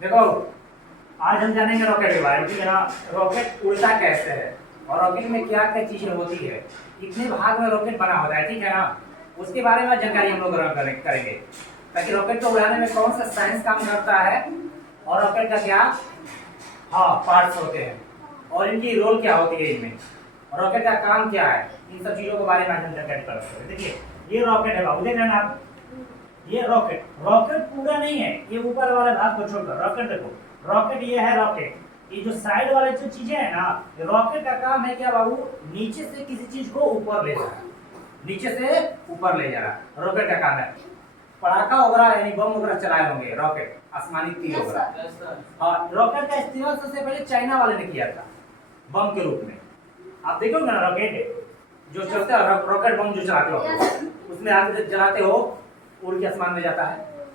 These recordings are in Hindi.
देखो, आज हम जानेंगे रॉकेट के बारे में, ठीक है ना। रॉकेट उड़ता कैसे है और रॉकेट में क्या क्या चीजें होती है, कितने भाग में रॉकेट बना होता है, ठीक है ना। उसके बारे में जानकारी हम लोग ग्रहण करेंगे, ताकि रॉकेट को उड़ाने में कौन सा साइंस काम करता है और रॉकेट का क्या पार्ट्स होते हैं और इनकी रोल क्या होती है इनमें, और रॉकेट का काम क्या है, इन सब चीजों के बारे में आज हम जानकारी प्राप्त करेंगे। देखिए, ये रॉकेट है बाबू, देख रहे हैं आप, ये रॉकेट रॉकेट पूरा नहीं है, ये ऊपर वाले भाग को छोड़कर रॉकेट देखो, रॉकेट ये है रॉकेट। ये जो साइड वाले जो चीजें है ना, रॉकेट का काम है क्या बाबू, नीचे से किसी चीज को ऊपर ले जाना, नीचे से ऊपर ले जाना रॉकेट का काम है। पटाखा वगैरह यानी बम वगैरह चलाए होंगे रॉकेट, आसमानी तीर वगैरह। और रॉकेट का इस्तेमाल सबसे पहले चाइना वाले ने किया था बम के रूप में। आप देखोगे ना रॉकेट जो चलता है, रॉकेट बम जो चलाते हो उसमें आगे जलाते हो, उड़ के आसमान में जाता है,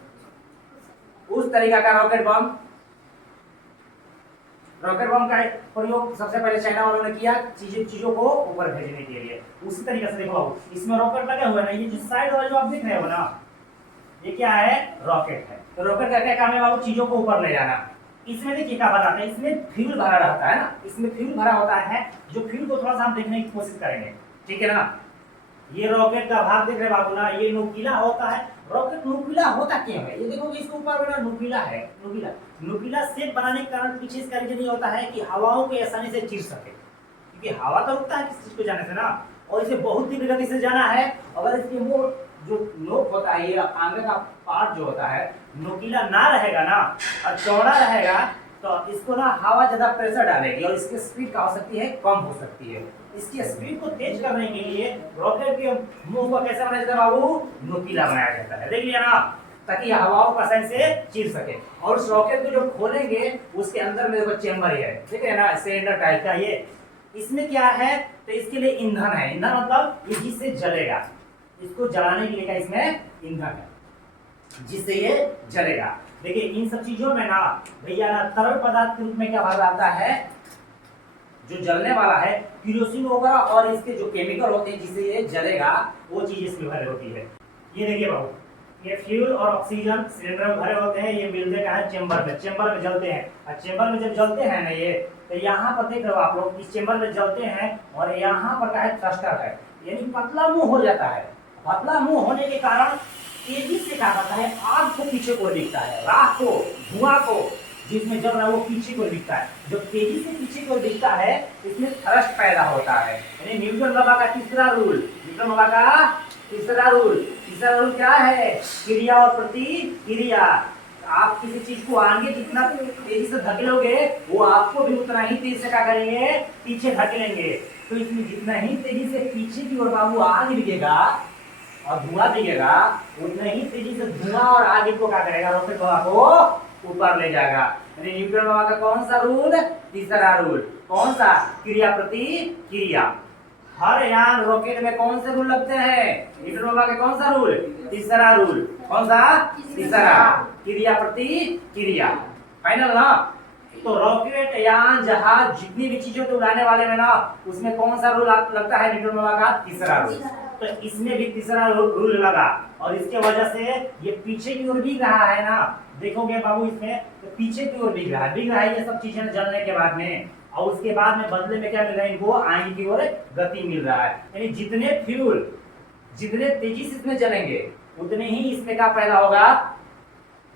उस तरीका का रॉकेट बम का प्रयोग सबसे पहले चाइना वालों ने किया चीजों को ऊपर भेजने के लिए। उसी तरीके से देखो इसमें रॉकेट लगे हुए ना, ये जो साइड वाला जो आप देख रहे हो ना, ये क्या है, रॉकेट है। तो रॉकेट का क्या काम है बाबू, चीजों को ऊपर ले जाना। इसमें देखिए क्या बताते हैं, इसमें फ्यूल भरा रहता है ना, इसमें फ्यूल भरा होता है, जो फ्यूल को थोड़ा सा हम देखने की कोशिश करेंगे, ठीक है ना। ये रॉकेट का भाग देख रहे बाबू ना, ये नुकीला होता है। रॉकेट नुकीला होता क्यों है, ये देखो कि इसके ऊपर बना नुकीला है, नुकीला शेप बनाने के कारण पीछे इसका रीजन ये होता है कि हवाओं को आसानी से चीर सके, क्योंकि हवा तो रुकता है किसी चीज को जाने से ना, और इसे बहुत तीव्र गति से जाना है। अगर इसके मुंह जो नोक होता है, ये आगे का पार्ट जो होता है नुकीला ना रहेगा ना और चौड़ा रहेगा, तो इसको ना हवा ज्यादा प्रेशर डालेगी और इसकी स्पीड क्या हो सकती है, कम हो सकती है। इसकी स्पीड को तेज करने के लिए रॉकेट के मुंह को कैसे बनाया जाता है बाबू, नुकीला बनाया जाता है, देख लिया ना, ताकि हवाओं का आसानी से चीर सके। और उस रॉकेट को जो खोलेंगे उसके अंदर में देखो चेंबर है, ठीक है ना, सिलेंडर टाइप का। ये इसमें क्या है, तो इसके लिए ईंधन है, ईंधन मतलब ये जिससे जलेगा, इसको जलाने के लिए क्या इसमें ईंधन है, जिससे ये जलेगा। देखिए इन सब चीजों में ना भैया ना तरल पदार्थ के रूप में क्या भरा जाता है, जो जलने वाला है, केरोसिन होगा और इसके जो केमिकल होते हैं जिससे ये जलेगा, वो चीज इसमें भरी होती है। ये देखिए बाबू, ये फ्यूल और ऑक्सीजन सिलेंडर में भरे होते हैं, ये मिलते कहाँ है, चेंबर में, चेंबर में जलते हैं। और चेंबर में जब जलते हैं ना ये, तो यहाँ पर देख रहे हो आप लोग, इस चेंबर में जलते हैं और यहाँ पर क्या है, थ्रस्टर है, यानी पतला मुंह हो जाता है। पतला मुंह होने के कारण तेजी से क्या करता है, आग को पीछे को दिखता है, राख को, धुआं को जिसमें जल रहा है वो पीछे को दिखता है। जब तेजी से पीछे को दिखता है इसमें थ्रस्ट पैदा होता है, यानी न्यूटन बाबा का तीसरा रूल, न्यूटन बाबा का तीसरा रूल क्या है, क्रिया और प्रतिक्रिया। आप किसी चीज को आगे जितना तेजी से धकेलोगे वो आपको भी उतना ही तेजी से क्या करेंगे, पीछे धकेलेंगे। तो इसमें जितना ही तेजी से पीछे की ओर बाबू आग दिखेगा और धुआं दिखेगा, उतना ही तेजी से धुआं और आग को क्या करेगा, रॉकेट बाबा को ऊपर ले जाएगा। यानी न्यूटन बाबा का कौन सा रूल, तीसरा रूल, कौन सा, क्रिया प्रतिक्रिया। हर यान रॉकेट में कौन से रूल लगते हैं, न्यूटन बाबा के कौन सा रूल, तीसरा रूल, कौन सा, तीसरा, क्रिया प्रतिक्रिया, फाइनल ना। तो रॉकेट यान जहाज जितनी भी चीजों को उड़ाने वाले में ना, उसमें कौन सा रूल लगता है, न्यूटन बाबा का तीसरा रूल। तो इसमें भी तीसरा रूल लगा और इसके वजह से ये पीछे की ओर बिक रहा है ना, देखोगे बाबू इसमें तो पीछे की ओर बिक रहा है ये सब चीजें जलने के बाद में, और उसके बाद में बदले में क्या मिल रहा है, इनको आगे की ओर गति मिल रहा है। यानी जितने फ्यूल जितने तेजी से इसमें जलेंगे उतने ही इसमें क्या पैदा होगा,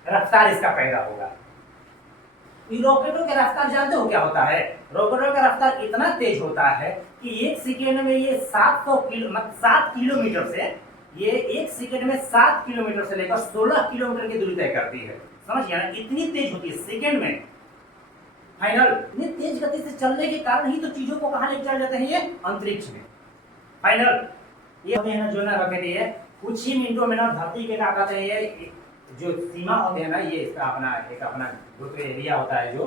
रफ्तार इसका पैदा होगा। रॉकेटों का रफ्तार जानते हो क्या होता है, रॉकेटों का रफ्तार इतना तेज होता है कि एक सेकेंड में ये 7 किलोमीटर से, ये एक सेकेंड में 7 किलोमीटर से लेकर 16 किलोमीटर की दूरी तय करती है, समझिए ना, इतनी तेज होती है सेकेंड में। फाइनल, इतनी तेज गति से चलने के कारण ही तो चीजों को कहां लेकर चल जाते हैं, ये अंतरिक्ष में। फाइनल, ये होते हैं ना जो ना रॉकेट, ये कुछ ही मिनटों में ना धरती के क्या कहते हैं, ये जो सीमा होते हैं ना, ये इसका अपना ग्रुप एरिया होता है जो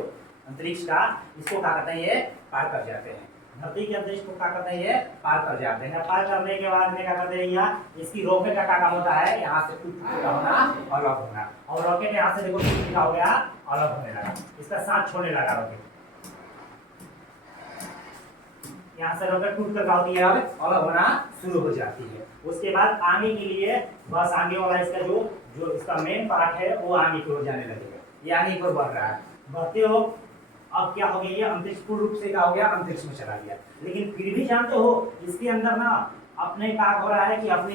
अंतरिक्ष का, इसको क्या कहते हैं, ये पार कर जाते हैं, धरती के अंतरिक्ष को क्या करते हैं, ये पार कर जाते हैं। पार करने के बाद में क्या करते हैं, यहाँ इसकी रॉकेट का क्या काम होता है, यहाँ से कुछ होना, अलग होना, और रॉकेट यहाँ से देखो क्या हो गया, अलग होने लगा, इसका साथ छोड़ने लगा रॉकेट, यहाँ से रॉकेट टूट कर होती है, अलग होना शुरू हो जाती है। उसके बाद आगे के लिए बस आगे वाला इसका जो इसका मेन पार्ट है वो आगे की ओर जाने लगेगा। यानी ऊपर बढ़ रहा है, बढ़ते हो अब क्या हो गया, ये अंतरिक्ष पूर्ण रूप से क्या हो गया, अंतरिक्ष में चला गया। लेकिन फिर भी जानते हो इसके अंदर ना अपने क्या हो रहा है कि अपने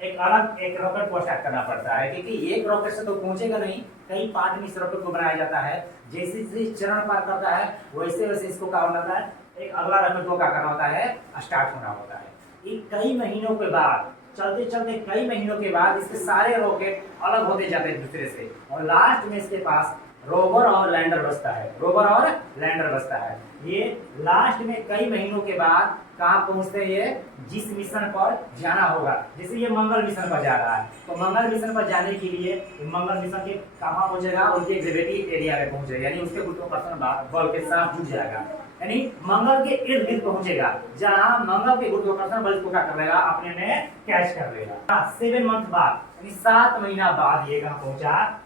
एक अलग एक रॉकेट को स्टार्ट करना पड़ता है, क्योंकि एक रॉकेट से तो पहुंचेगा नहीं, कई पार्ट में इस रॉकेट को बनाया जाता है। जैसे जैसे चरण पार करता है वैसे वैसे इसको क्या होता है, एक अगला रॉकेट को क्या करना होता है, स्टार्ट होना होता है। एक कई महीनों के बाद, चलते चलते कई महीनों के बाद इसके सारे रॉकेट अलग होते जाते हैं दूसरे से, और लास्ट में इसके पास रोवर और लैंडर बचता है, रोवर और लैंडर बचता है। ये लास्ट में कई महीनों के बाद कहाँ पहुंचते हैं, ये जिस मिशन पर जाना होगा, जैसे ये मंगल मिशन पर जा रहा है, तो मंगल मिशन पर जाने के लिए मंगल मिशन के कहाँ पहुंचेगा, उनके ग्रेविटी एरिया में पहुंचेगा, यानी उसके गुरुत्वाकर्षण बल के साथ जुड़ जाएगा, यानी मंगल के इर्द गिर्द पहुंचेगा, जहां मंगल के गुरुत्वाकर्षण बल को क्या कर लेगा, अपने में कैच कर लेगा। 7 मंथ बाद, यानी 7 महीना बाद ये कहाँ पहुंचा,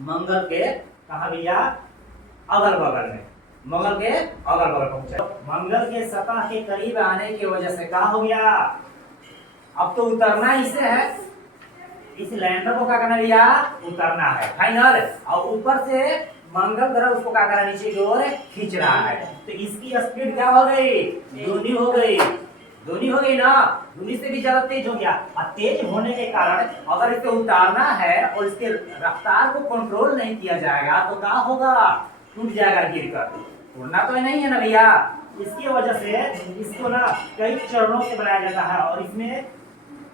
मंगल के कहा भैया, अगल बगल में, मंगल के अगल बगल पहुंचा। मंगल के सतह के करीब आने की वजह से क्या हो गया, अब तो उतरना इसे है, इस लैंडर को क्या करना भैया, उतरना है फाइनल, और ऊपर से मंगल ग्रह उसको क्या कर रहा है, नीचे की ओर खींच रहा है। तो इसकी स्पीड क्या हो गई, दूनी हो गई, दूनी हो गई ना, दूनी से भी ज्यादा तेज हो गया। और तेज होने के कारण अगर इसे उतारना है और इसके रफ्तार को कंट्रोल नहीं किया जाएगा तो क्या होगा, टूट जाएगा गिरकर, उड़ना तो नहीं है ना भैया। इसकी वजह से इसको ना कई चरणों से बनाया जाता है, और इसमें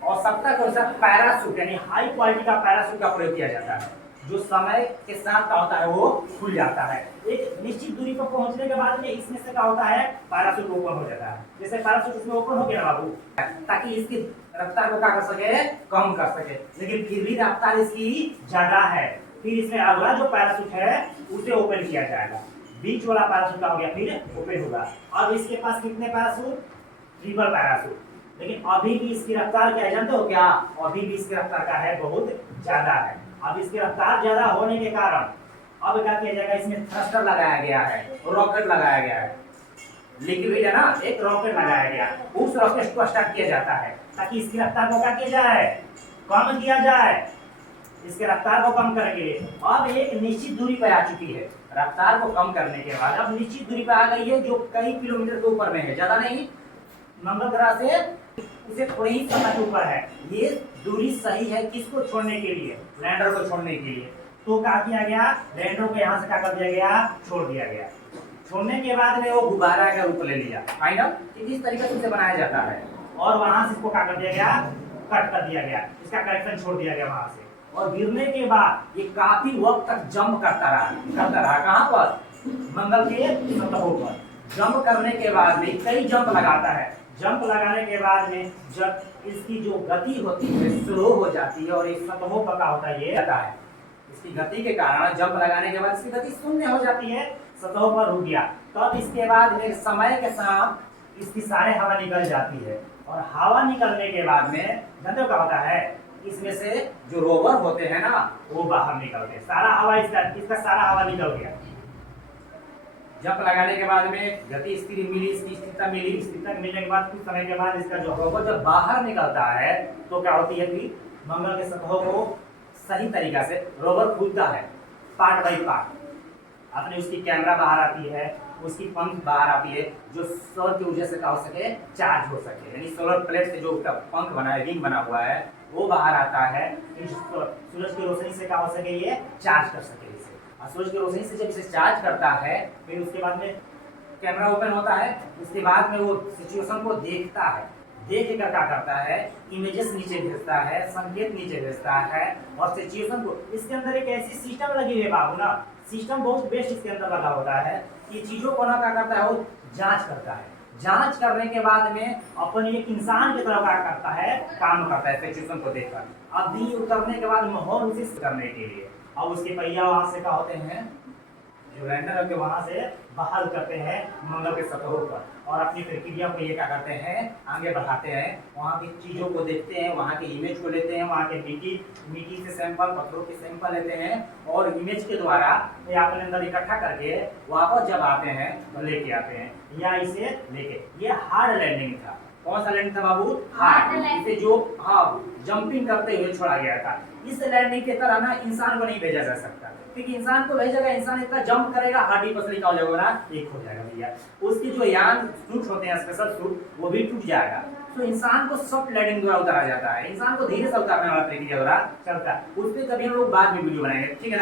आवश्यकता के अनुसार पैराशूट यानी हाई क्वालिटी का पैराशूट का प्रयोग किया जाता है, जो समय के साथ क्या होता है वो खुल जाता है। एक निश्चित दूरी पर पहुंचने के बाद में इसमें से क्या होता है, पैराशूट ओपन हो जाता है। जैसे पैराशूट इसमें ओपन हो गया ना बाबू, ताकि इसकी रफ्तार को क्या कर सके, कम कर सके, लेकिन फिर भी रफ्तार इसकी ज्यादा है। फिर इसमें अगला जो पैराशूट है उसे ओपन किया जाएगा, बीच वाला पैराशूट का हो गया फिर ओपन होगा। अब इसके पास कितने पैराशूट, ट्रिपल पैराशूट, लेकिन अभी भी इसकी रफ्तार क्या है जानते हो क्या, अभी भी इसकी रफ्तार का है बहुत ज्यादा है। अब इसकी रफ्तार ज्यादा होने के कारण अब क्या किया जाएगा, इसमें थ्रस्टर लगाया गया है, रॉकेट लगाया गया है, लिक्विड है ना, एक रॉकेट लगाया गया, उस रॉकेट को स्टार्ट किया जाता है ताकि इसकी रफ्तार को क्या किया जाए, कम किया जाए, इसके रफ्तार को कम करने के लिए। अब एक निश्चित दूरी पर आ चुकी है, रफ्तार को कम करने के बाद अब निश्चित दूरी पर आ गई है, जो कई किलोमीटर के ऊपर में है, ज्यादा नहीं, मंगल ग्रह से उसे थोड़ी ही समय के ऊपर है। ये दूरी सही है किसको छोड़ने के लिए, लैंडर को छोड़ने के लिए। तो क्या किया गया, लैंडर को यहाँ से क्या कर दिया गया, छोड़ दिया गया। छोड़ने के बाद में वो गुब्बारा का रूप ले लिया फाइनल, इस तरीके से उसे बनाया जाता है, और वहां से इसको क्या कर दिया गया, कट कर दिया गया, इसका कनेक्शन छोड़ दिया गया वहां से। और गिरने के बाद ये काफी वक्त तक जंप करता रहा कहाँ पर, मंगल के सतहों पर। जंप करने के बाद में कई जंप लगाता है, जंप लगाने के बाद में जब इसकी जो गति होती है स्लो हो जाती है, और इस सतहों पर क्या होता है, ये रहता है, इसकी गति के कारण जंप लगाने के बाद इसकी गति शून्य हो जाती है, सतहों पर रुक गया। तब इसके बाद में समय के साथ इसकी सारे हवा निकल जाती है, और हवा निकलने के बाद में जानते हो क्या होता है, इसमें से जो रोवर होते हैं ना वो बाहर निकलते हैं, सारा हवा इसका सारा हवा निकल गया। जंप लगाने के बाद में गति स्थिर मिली, इसकी स्थिरता मिली, स्थिरता मिलने के बाद कुछ समय के बाद इसका जो रोवर जब बाहर निकलता है तो क्या होती है कि मंगल के सतहों को सही तरीका से रोवर खुलता है, पार्ट बाई पार्ट, अपने उसकी कैमरा बाहर आती है, उसकी पंख बाहर आती है, जो सौर की ऊर्जा से क्या हो सके, चार्ज हो सके, यानी सोलर प्लेट से जो उसका पंख बना है, विंग बना हुआ है, वो बाहर आता है, सूरज की रोशनी से क्या हो सके, ये चार्ज कर सके इसे। और सूरज की रोशनी से जब इसे चार्ज करता है फिर उसके बाद में कैमरा ओपन होता है, उसके बाद में वो सिचुएशन को देखता है, देख कर क्या करता है, इमेजेस नीचे भेजता है, संकेत नीचे भेजता है, और सिचुएशन को, इसके अंदर एक ऐसी सिस्टम लगी हुई है बाबू ना, सिस्टम बहुत बेस्ट इसके अंदर लगा होता है कि चीजों को ना क्या करता है, वो जांच करता है, जांच करने के बाद में अपन एक इंसान की तरह क्या करता है, काम करता है सिचुएशन को देखकर। अभी उतरने के बाद माहौल उसे करने के लिए अब उसके पहिया वहां से क्या होते हैं, जो लैंडर के वहां से बहाल करते हैं मंगल के सतहों पर, और अपनी प्रक्रिया को ये क्या करते हैं, आगे बढ़ाते हैं, वहाँ की चीज़ों को देखते हैं, वहाँ के इमेज को लेते हैं, वहाँ के मिट्टी से सैंपल, पत्थरों के सैंपल लेते हैं, और इमेज के द्वारा ये अपने अंदर इकट्ठा करके वापस जब आते हैं तो लेके आते हैं, या इसे लेके, ये हार्ड लैंडिंग था। कौन सा लैंडिंग था बाबू? Hard hard. लैंडिंग। इसे जो जंपिंग करते हुए छोड़ा गया था। इस लैंडिंग के तरह ना इंसान को नहीं भेजा जा सकता, क्योंकि इंसान को भेजेगा, इंसान इतना जंप करेगा, हड्डी पसली का हो जाएगा ना, एक हो जाएगा भैया। उसके जो यान सूट होते हैं स्पेशल सूट, वो भी टूट जाएगा। तो इंसान को सॉफ्ट लैंडिंग द्वारा उतारा जाता है, इंसान को धीरे से उतारने वाला प्रक्रिया द्वारा चलता है। उस पर कभी हम लोग बाद में वीडियो बनाएंगे, ठीक है।